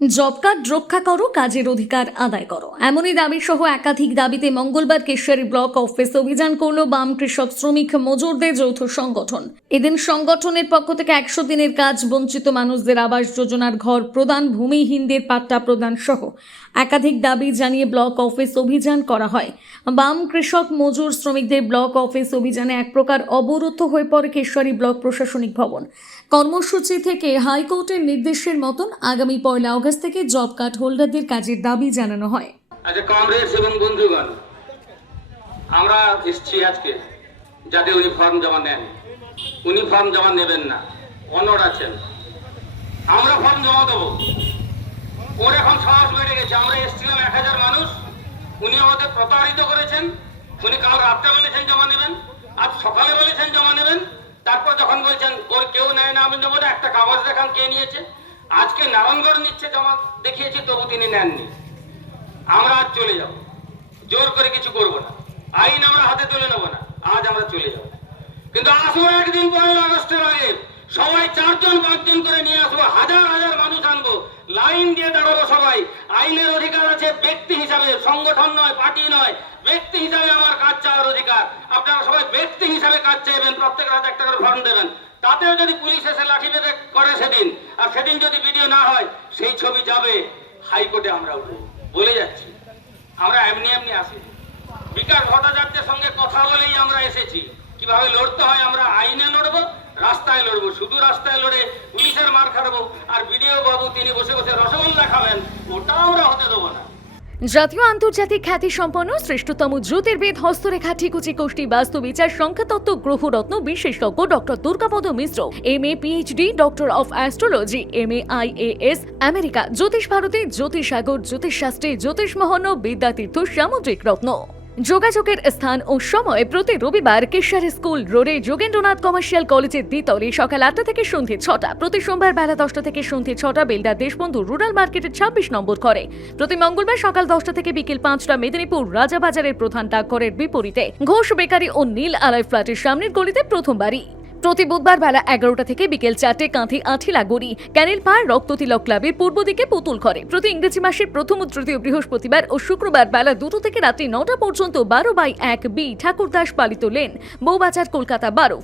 Job card রক্ষা করো, কাজের অধিকার আদায় করো, এমনই দাবি সহ একাধিক দাবিতে মঙ্গলবার কেশিয়ারি ব্লক অফিস অভিযান করল বাম কৃষক শ্রমিক মজুরদের যৌথ সংগঠন। এদিন সংগঠনের পক্ষ থেকে 100 দিনের কাজ বঞ্চিত মানুষদের আবাস যোজনার ঘর প্রদান, ভূমিহীনদের পাট্টা প্রদান সহ একাধিক দাবি জানিয়ে ব্লক অফিস অভিযান করা হয়। বাম কৃষক মজুর শ্রমিকদের ব্লক অফিস অভিযানে এক প্রকার অবরুদ্ধ হয়ে পড়ে কেশিয়ারি ব্লক প্রশাসনিক ভবন। কর্মসূচি থেকে হাইকোর্টের নির্দেশের মতন আগামী 1 আগস্ট থেকে জব কার্ড হোল্ডারদের কাজের দাবি জানানো হয়। আচ্ছা কংগ্রেস এবং বন্ধুগণ, আমরা এসেছি আজকে যাতে উনি ফর্ম জমা নেন। উনি ফর্ম জমা নেবেন না, অনড় আছেন। আমরা ফর্ম জমা দেবো। ওর এখন সাহস বেড়ে গেছে। আমরা এসেছিলাম 1000 মানুষ, উনি আমাদের প্রতারিত করেছেন। উনি কাল রাত্রে বলেছেন জমা নেবেন, আজ সকালে বলেছেন জমা নেবেন, তারপর যখন বলছেন ওর কেউ নেয় না, আমি নেবো না, একটা কাগজ দেখান কে নিয়েছে। আজকে নারায়ণগড় নিচ্ছে, জমা দেখিয়েছি, তবু তিনি নেননি। আমরা আজ চলে যাব, জোর করে কিছু করব না, আইন আমরা হাতে তুলে নেব না, আজ আমরা চলে যাব। কিন্তু আসবো একদিন 1 আগস্টের আগে, সবাই 4 জন 5 জন করে নিয়ে আসবো, হাজার হাজার মানুষ আনবো, লাইন দিয়ে দাঁড়াবো সবাই। আইনের অধিকার আছে ব্যক্তি হিসাবে, সংগঠন নয়, পার্টি নয়, ব্যক্তি হিসাবে আমার কাজ চাওয়ার অধিকার। আপনারা সবাই ব্যক্তি হিসাবে কাজ চাইবেন, প্রত্যেক হাতে একটা করে ফর্ম দেবেন। তাতেও যদি পুলিশ এসে লাঠি পেতে করে সেদিন, আর সেদিন যদি ভিডিও না হয়, সেই ছবি যাবে হাইকোর্টে। আমরা উঠবো, বলে যাচ্ছি। আমরা এমনি এমনি আসি, বিকাশ ভট্টাচার্যের সঙ্গে কথা বলেই আমরা এসেছি। কিভাবে লড়তে হয় আমরা আইনে লড়বো, রাস্তায় লড়বো। শুধু রাস্তায় লড়ে পুলিশের মার খাবো আর বিডিও বাবু তিনি বসে বসে রসগোল্লা খাবেন, ওটা আমরা হতে দেবো না। জাতীয় আন্তর্জাতিক খ্যাতি সম্পন্ন শ্রেষ্ঠতম জ্যোতির্বিদ, হস্তরেখা, ঠিকুচি, কোষ্ঠী, বাস্তুবিচার, সংখ্যাতত্ত্ব, গ্রহরত্ন বিশেষজ্ঞ doctor Durgapada Mishra, MA PhD, doctor of astrology, MA IAS, America, জ্যোতিষ ভারতী, জ্যোতিষসাগর, জ্যোতিষশাস্ত্রী, জ্যোতিষমহন্য, বিদ্যাতীর্থ, সামুদ্রিক রত্ন। যোগাযোগের স্থান ও সময় প্রতি রবিবার কেশিয়ারি স্কুল রোডে যোগেন্দ্রনাথ কমার্শিয়াল কলেজের দ্বিতলে সকাল 8টা থেকে সন্ধ্যে 6টা, প্রতি সোমবার বেলা 10টা থেকে সন্ধ্যে 6টা বেলডার দেশবন্ধু রুরাল মার্কেটের 26 নম্বর ঘরে, প্রতি মঙ্গলবার সকাল 10টা থেকে বিকেল 5টা মেদিনীপুর রাজাবাজারের প্রধান ডাকঘরের বিপরীতে ঘোষ বেকারি ও নীল আলয় ফ্ল্যাটের সামনের গলিতে প্রথম বাড়ি, প্রতি বুধবার বেলা 11টা থেকে বিকেল 4টে কাঁথি আঠিলাগুড়ি ক্যানেল পাড় রক্ততিলক ক্লাবের পূর্ব দিকে পুতুল ঘরে, প্রতি ইংরেজি মাসের প্রথম ও তৃতীয় বৃহস্পতিবার ও শুক্রবার বেলা 2টো থেকে রাত্রি 9টা পর্যন্ত 12/1 বি ঠাকুরদাস পালিত লেন, বউবাজার, কলকাতা 12।